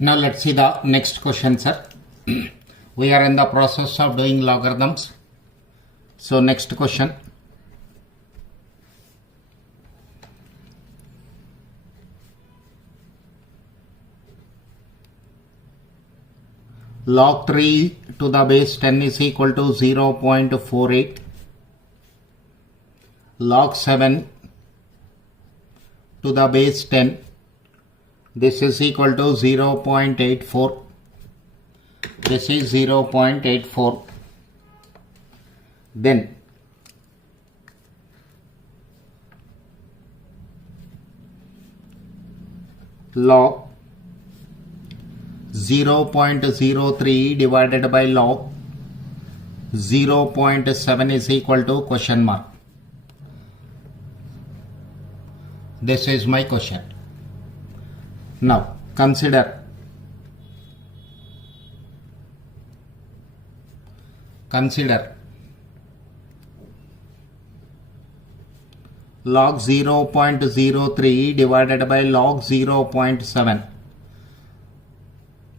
Now let's see the next question, sir. We are in the process of doing logarithms. So next question. Log 3 to the base 10 is equal to 0.48. Log 7 to the base 10, this is equal to 0.84. This is 0.84. Then log 0.03 divided by log 0.7 is equal to question mark. This is my question. Now consider log 0.03 divided by log 0.7.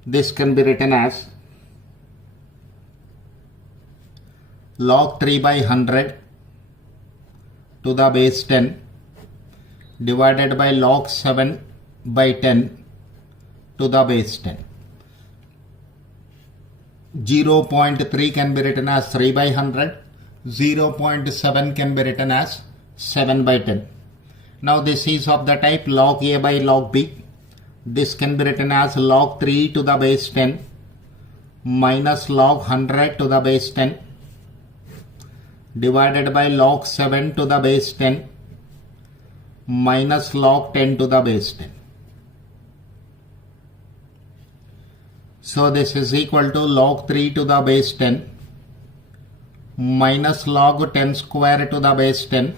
This can be written as log 3 by 100 to the base 10 divided by log 7 by 10 to the base 10. 0.3 can be written as 3 by 100. 0.7 can be written as 7 by 10. Now this is of the type log A by log B. This can be written as log 3 to the base 10 minus log 100 to the base 10 divided by log 7 to the base 10 minus log 10 to the base 10. So this is equal to log 3 to the base 10 minus log 10 square to the base 10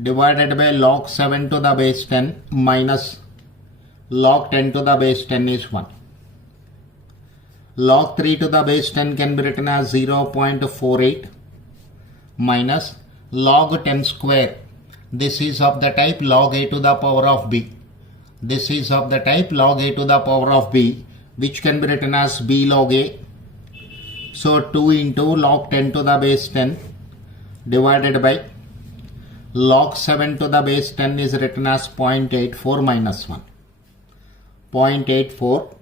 divided by log 7 to the base 10 minus log 10 to the base 10 is 1. Log 3 to the base 10 can be written as 0.48 minus log 10 square. This is of the type log a to the power of b. This is of the type log a to the power of b, which can be written as b log a. So 2 into log 10 to the base 10 divided by log 7 to the base 10 is written as 0.84 minus 1. 0.84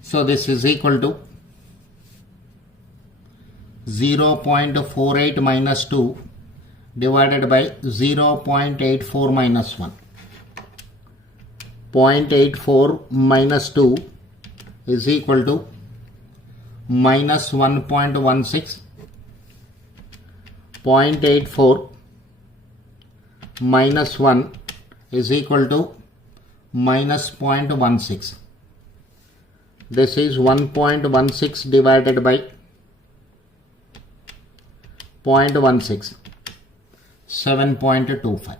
so this is equal to 0.48 minus 2 divided by 0.84 minus 1. 0.84 minus 2 is equal to minus 1.16. 0.84 minus 1 is equal to minus 0.16. This is 1.16 divided by 0.16. 7.25.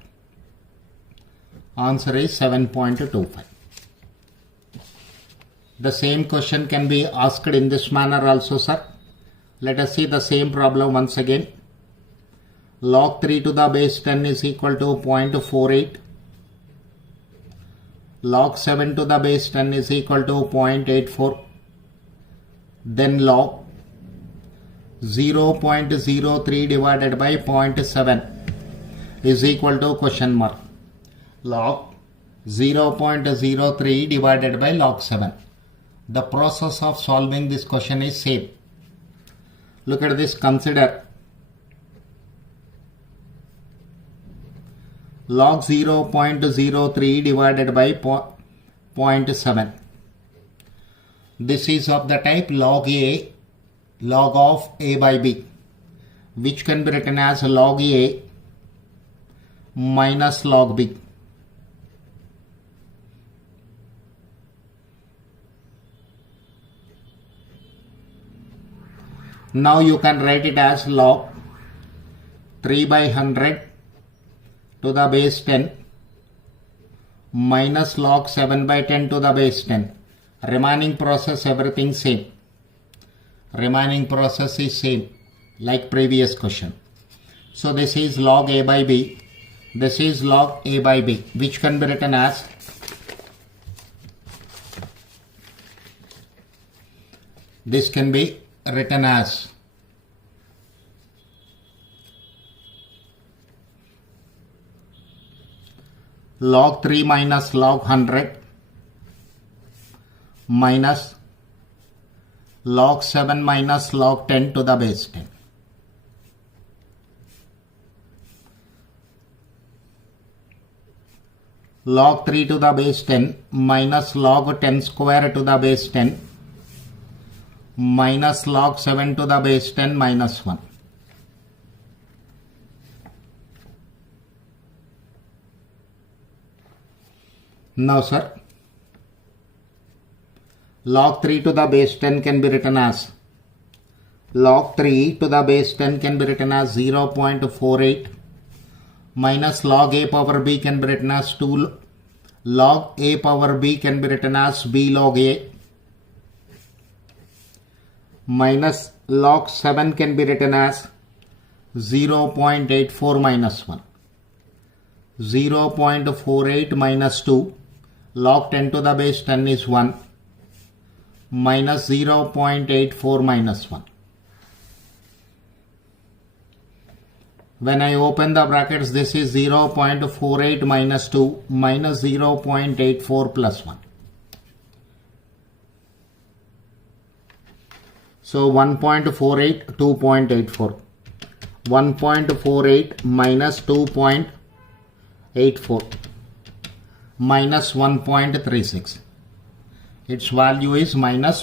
Answer is 7.25. The same question can be asked in this manner also, sir. Let us see the same problem once again. Log 3 to the base 10 is equal to 0.48. Log 7 to the base 10 is equal to 0.84. Then log 0.03 divided by 0.7 is equal to question mark. Log 0.03 divided by log 7. The process of solving this question is same. Look at this. Consider log 0.03 divided by 0.7. This is of the type log A, log of A by B, which can be written as log A minus log B. Now you can write it as log 3 by 100 to the base 10 minus log 7 by 10 to the base 10. Remaining process everything same. Remaining process is same like previous question. So this is log A by B. This is log A by B, which can be written as log 3 minus log 100 minus log 7 minus log 10 to the base 10. Log 3 to the base 10 minus log 10 square to the base 10 minus log 7 to the base 10 minus 1. Now sir, log 3 to the base 10 can be written as log 3 to the base 10 can be written as 0.48 minus log A power B can be written as 2 log A power B can be written as B log A minus log 7 can be written as 0.84 minus 1. 0.48 minus 2 log 10 to the base 10 is 1 minus 0.84 minus 1. When I open the brackets, this is 0.48 minus 2 minus 0.84 plus 1. So 1.48, 2.84. 1.48 minus 2.84 minus 1.36. Its value is minus